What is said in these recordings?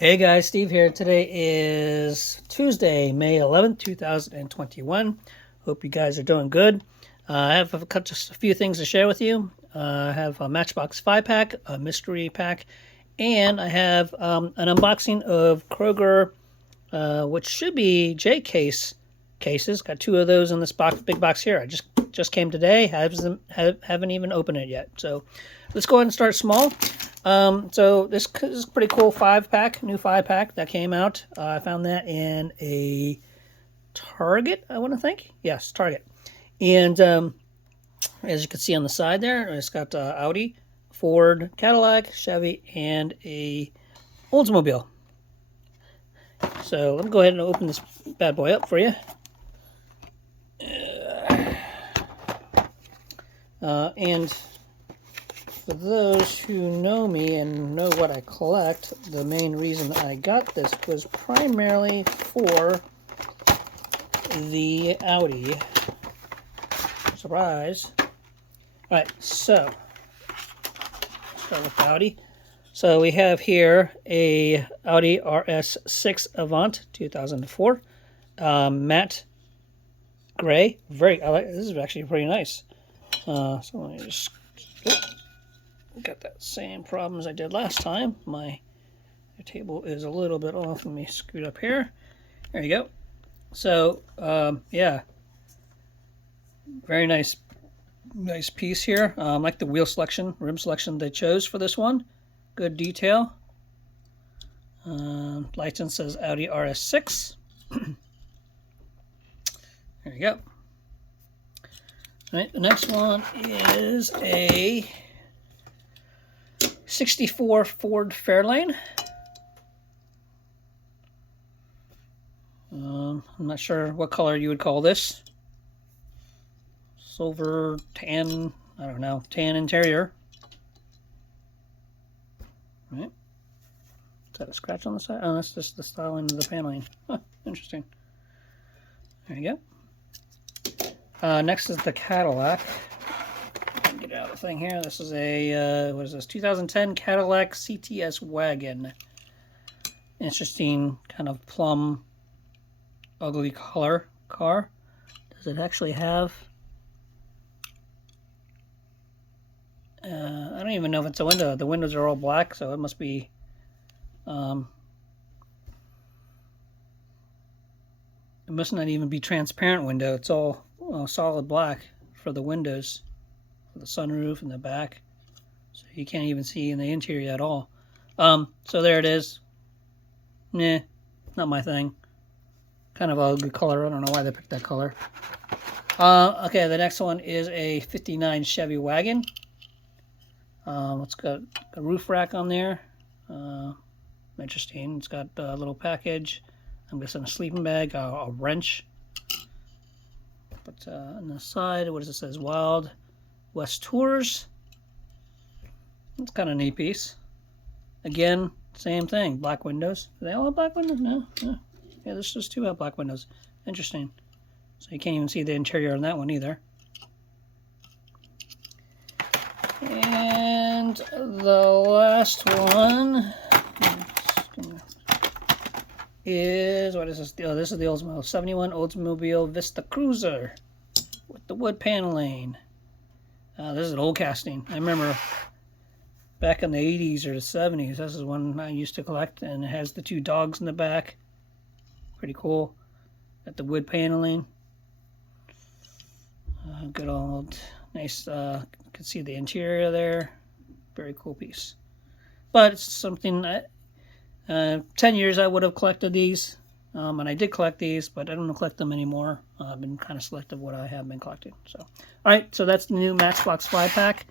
Hey guys, Steve here. Today is Tuesday, May 11th, 2021. Hope you guys are doing good. I have just a few things to share with you. I have a Matchbox 5-pack, a mystery pack, and I have an unboxing of Kroger, which should be cases. Got two of those in this big box here. I just came today. Haven't even opened it yet. So let's go ahead and start small. So this is a pretty cool 5-pack, new 5-pack that came out. I found that in a Target, I want to think. Yes, Target. And as you can see on the side there, it's got Audi, Ford, Cadillac, Chevy, and a Oldsmobile. So let me go ahead and open this bad boy up for you. And for those who know me and know what I collect, the main reason I got this was primarily for the Audi. Surprise. Alright, so start with the Audi. So we have here a Audi RS6 Avant 2004. Matte gray. This is actually pretty nice. So let me just got that same problem as I did last time. My table is a little bit off. Let me scoot up here. There you go. So yeah, very nice piece here. Like the wheel selection, rim selection they chose for this one. Good detail. License says Audi RS6. There you go. All right, the next one is a 64 Ford Fairlane. I'm not sure what color you would call this. Silver, tan, I don't know, tan interior. All right. Is that a scratch on the side? Oh, that's just the styling of the paneling. Huh, interesting. There you go. Next is the Cadillac. Get out of the thing here. This is a, what is this, 2010 Cadillac Cts Wagon. Interesting kind of plum, ugly color car. Does it actually have, I don't even know if it's a window. The windows are all black, so it must be, it must not even be transparent window. It's all solid black for the windows, for the sunroof and the back, so you can't even see in the interior at all. So there it is. Nah, not my thing. Kind of a good color. I don't know why they picked that color. Okay, the next one is a 59 Chevy Wagon. It's got a roof rack on there. Interesting. It's got a little package. I'm guessing a sleeping bag, a wrench. But on the side, what does it say? Wild West Tours. It's kind of a neat piece. Again, same thing. Black windows. Do they all have black windows? No. Yeah, there's just two have black windows. Interesting. So you can't even see the interior on that one either. And the last one is, what is this? Oh, this is the Oldsmobile 71 Oldsmobile Vista Cruiser with the wood paneling. This is an old casting. I remember back in the 80s or the 70s, this is one I used to collect, and it has the two dogs in the back. Pretty cool. Got the wood paneling. Good old, nice, you can see the interior there. Very cool piece. But it's something, 10 years I would have collected these, and I did collect these, but I don't collect them anymore. I've been kind of selective what I have been collecting. So, all right, so that's the new Matchbox 5-pack.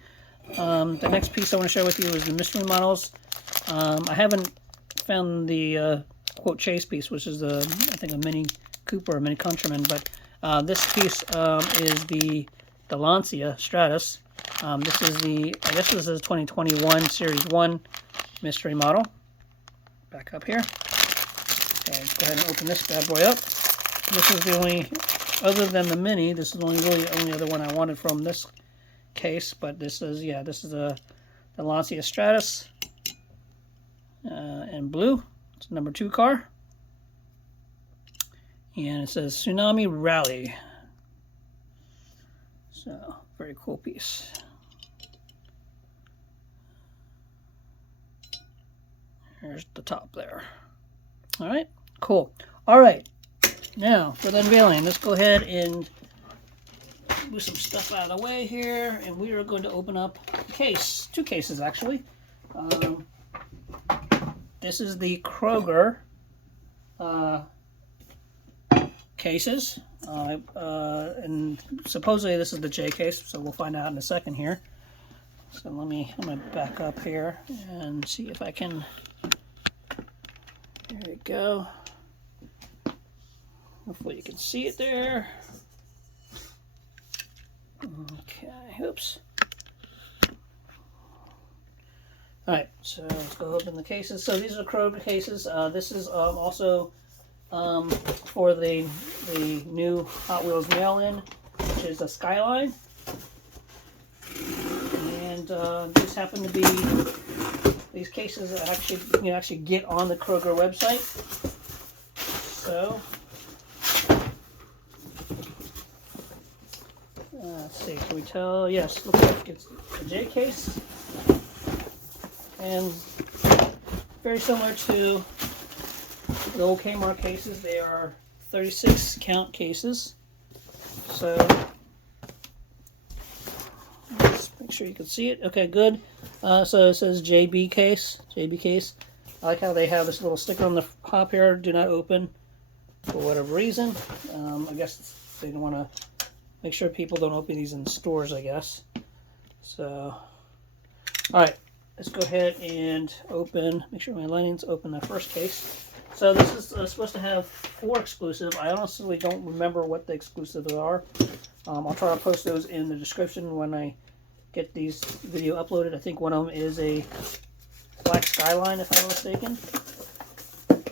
The next piece I want to share with you is the mystery models. I haven't found the quote chase piece, which is I think a Mini Cooper, a Mini Countryman, but this piece is the Delancia Stratus. This is I guess this is 2021 Series 1 mystery model. Back up here. Okay, let's go ahead and open this bad boy up. This is the only, other than the Mini, this is really the only other one I wanted from this case, but this is, this is the Lancia Stratus in blue. It's a number 2 car. And it says Tsunami Rally. So, very cool piece. Here's the top there. All right, cool. All right, now for the unveiling, let's go ahead and move some stuff out of the way here, and we are going to open up a case, 2 cases actually. This is the Kroger cases, and supposedly this is the J case, so we'll find out in a second here. So I'm gonna back up here and see if I can. There we go. Hopefully you can see it there. Okay, oops. Alright, so let's go open the cases. So these are Kroger cases. This is also for the new Hot Wheels mail-in, which is a Skyline. And these happen to be these cases that actually get on the Kroger website. So let's see, can we tell? Yes, looks like it's a J case. And very similar to the old Kmart cases, they are 36 count cases. So let's make sure you can see it. Okay, good. So it says JB case. I like how they have this little sticker on the top here, do not open, for whatever reason. I guess they don't want to make sure people don't open these in stores, I guess. So, all right. Let's go ahead and make sure my lining's open the first case. So this is supposed to have 4 exclusive. I honestly don't remember what the exclusives are. I'll try to post those in the description when I get these video uploaded. I think one of them is a black Skyline, if I'm not mistaken.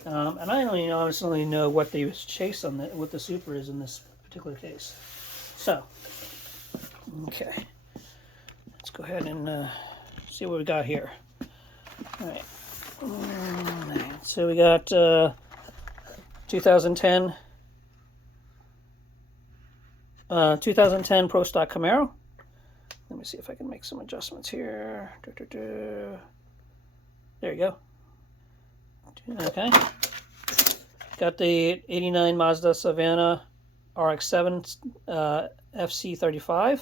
And I don't even honestly know what the chase on what the Supra is in this particular case. So, okay. Let's go ahead and see what we got here. All right. So we got 2010 Pro Stock Camaro. Let me see if I can make some adjustments here. There you go. Okay. Got the 89 Mazda Savannah RX-7 FC35.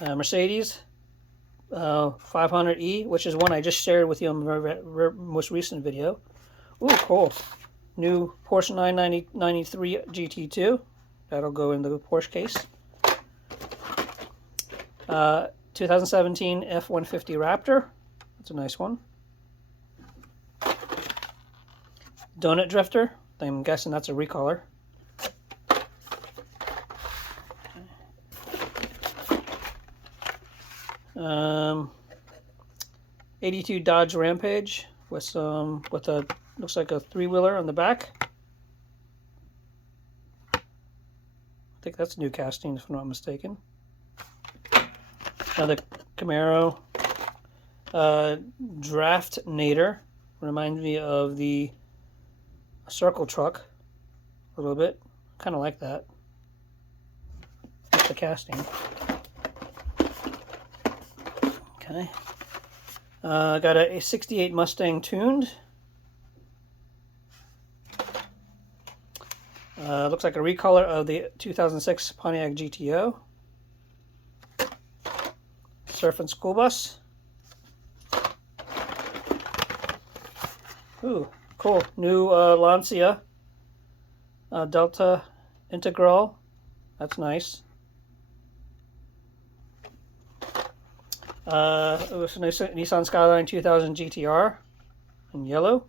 Mercedes 500E, which is one I just shared with you on the most recent video. Ooh, cool. New Porsche 993 GT2. That'll go in the Porsche case. 2017 F-150 Raptor. That's a nice one. Donut Drifter. I'm guessing that's a recolor. 82 Dodge Rampage with a looks like a 3-wheeler on the back. I think that's new casting, if I'm not mistaken. Another Camaro Draft Nader. Reminds me of the circle truck a little bit. Kind of like that. Just the casting. Okay. Got a 68 Mustang tuned. Looks like a recolor of the 2006 Pontiac GTO. Surf and School Bus. Ooh, cool. New Lancia Delta Integral. That's nice. It was a nice Nissan Skyline 2000 GTR in yellow.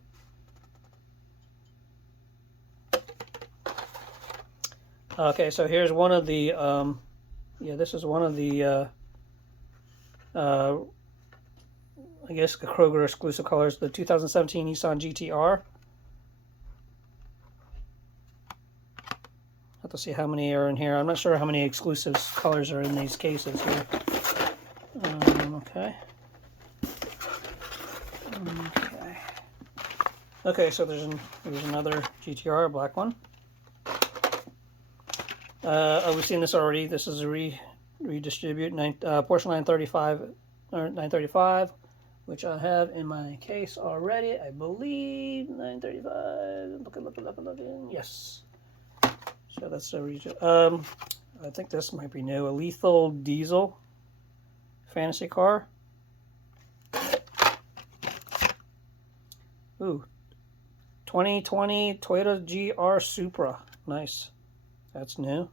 Okay, so here's one of the, this is one of the, I guess the Kroger exclusive colors, the 2017 Nissan GTR. Have to see how many are in here. I'm not sure how many exclusive colors are in these cases here. Okay. Okay, so there's another GTR, a black one. We've seen this already. This is a redistribute Porsche 935 or 935, which I have in my case already. I believe 935. Looking. Yes. So that's a I think this might be new. A lethal diesel fantasy car. Ooh. 2020 Toyota Gr Supra. Nice. That's new.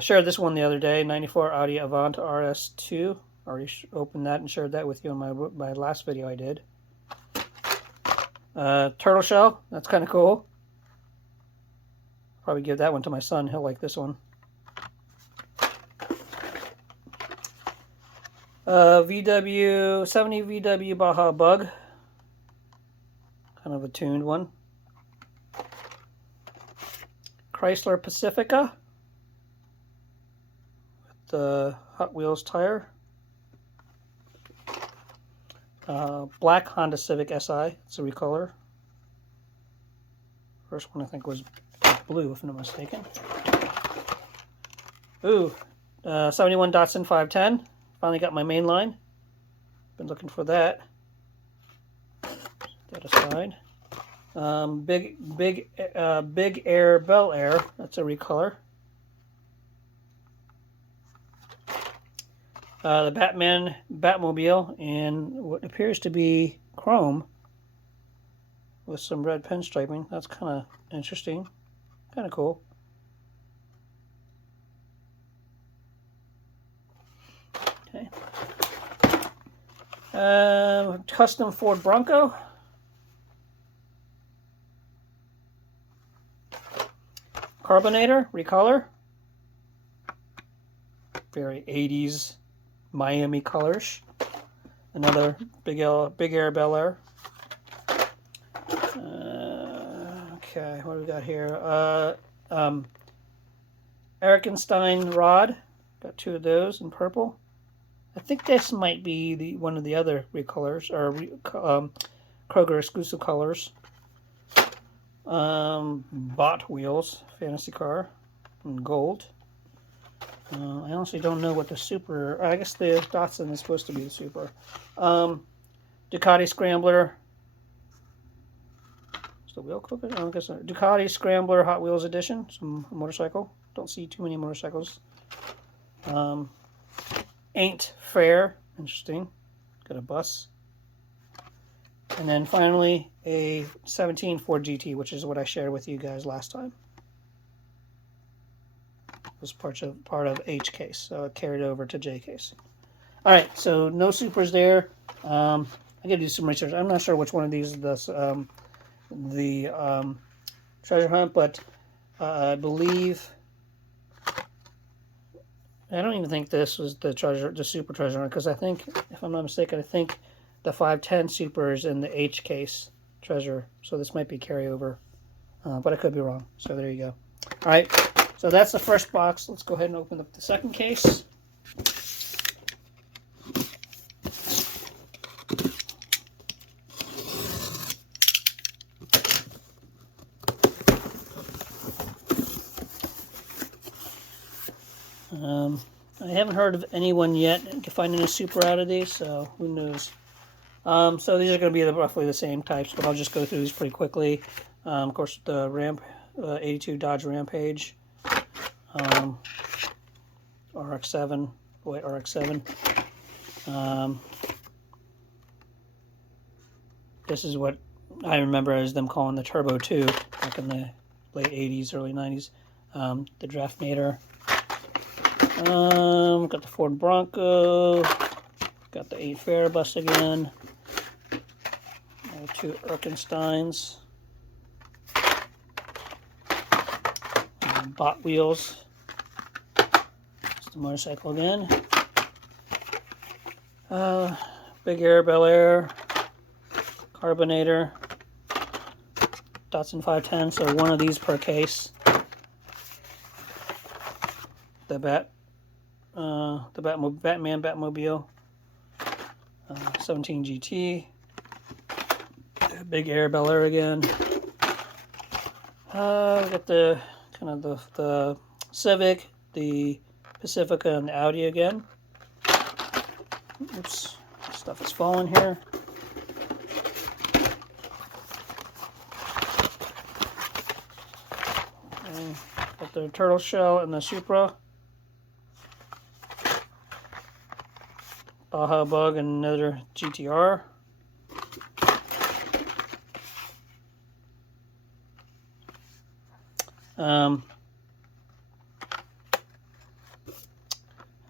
Shared this one the other day. 94 Audi Avant RS2. Already opened that and shared that with you in my last video I did. Turtle shell. That's kind of cool. Probably give that one to my son. He'll like this one. VW 70 VW Baja Bug, kind of a tuned one. Chrysler Pacifica with the Hot Wheels tire. Black Honda Civic Si. It's a recolor. First one I think was blue, if I'm not mistaken. Ooh, 71 Datsun 510. Finally got my main line. Been looking for that. That aside. Big Air Bel-Air. That's a recolor. The Batmobile in what appears to be chrome with some red pinstriping. That's kind of interesting. Kind of cool. Okay. Custom Ford Bronco. Carbonator, recolor. Very 80s Miami colors. Another Big Air Bel-Air. Okay, what do we got here? Erikenstein Rod. Got two of those in purple. I think this might be one of the other recolors, or Kroger exclusive colors. Bot wheels, fantasy car, in gold. I honestly don't know what the Super. I guess the Datsun is supposed to be the Super. Ducati Scrambler. Is the wheel clip? I guess not. Ducati Scrambler Hot Wheels edition. Some motorcycle. Don't see too many motorcycles. Ain't Fair. Interesting. Got a bus. And then finally a 17 Ford GT, which is what I shared with you guys last time. It was part of H case, so it carried over to J case. All right, so no Supers there. I got to do some research. I'm not sure which one of these is the treasure hunt, but I believe. I don't even think this was the Super treasure hunt, because I think, if I'm not mistaken, I think the 510 Super is in the H case treasure, so this might be carryover, but I could be wrong. So there you go. All right, so that's the first box. Let's go ahead and open up the second case. I haven't heard of anyone yet finding a Super out of these, so who knows. So these are going to be roughly the same types, but I'll just go through these pretty quickly. Of course, the 82 Dodge Rampage, RX-7, white RX-7. This is what I remember as them calling the Turbo 2 back in the late 80s, early 90s. The Draftnator. Got the Ford Bronco. Got the 8 Fair bus again. Two Erikensteins. Bot wheels. It's the motorcycle again. Big Air Bel-Air. Carbonator. Datsun 510, so one of these per case. The the Batman Batmobile, 17 GT, Big Air Bel-Air again. We got the kind of the Civic, the Pacifica, and the Audi again. Oops, stuff is falling here. Got the turtle shell and the Supra, Baja Bug, and another GTR.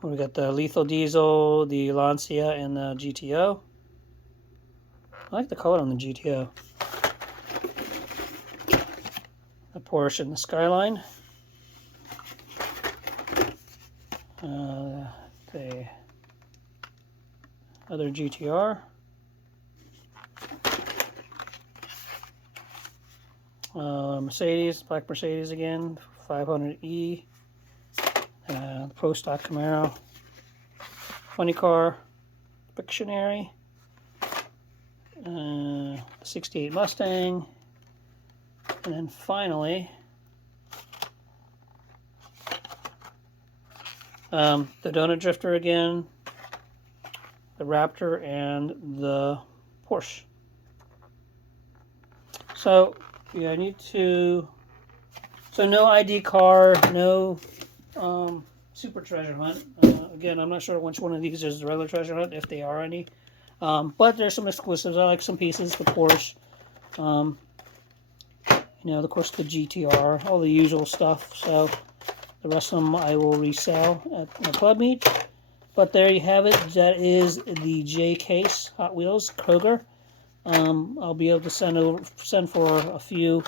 We got the Lethal Diesel, the Lancia, and the GTO. I like the color on the GTO. The Porsche and the Skyline. The other GTR. Mercedes, black Mercedes again, 500E. The Pro Stock Camaro. Funny car. Pictionary. 68 Mustang. And then finally, the Donut Drifter again, the Raptor, and the Porsche. So, yeah, I need to... So no ID car, no super treasure hunt. Again, I'm not sure which one of these is the regular treasure hunt, if they are any. But there's some exclusives. I like some pieces, the Porsche. You know, of course, the GTR, all the usual stuff. So the rest of them I will resell at my club meet. But there you have it. That is the J Case Hot Wheels Kroger. I'll be able to send for a few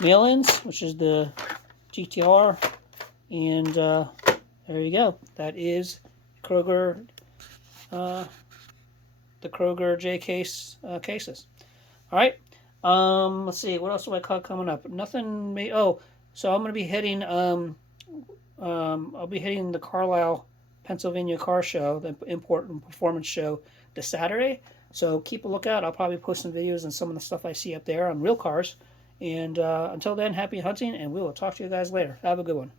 mail-ins, which is the GTR, and there you go. That is Kroger, the Kroger J Case cases. All right. Let's see. What else do I call coming up? Nothing. So I'm going to be heading. I'll be hitting the Carlisle, Pennsylvania car show, the import and performance show, this Saturday. So keep a lookout. I'll probably post some videos and some of the stuff I see up there on real cars. And until then, happy hunting, and we will talk to you guys later. Have a good one.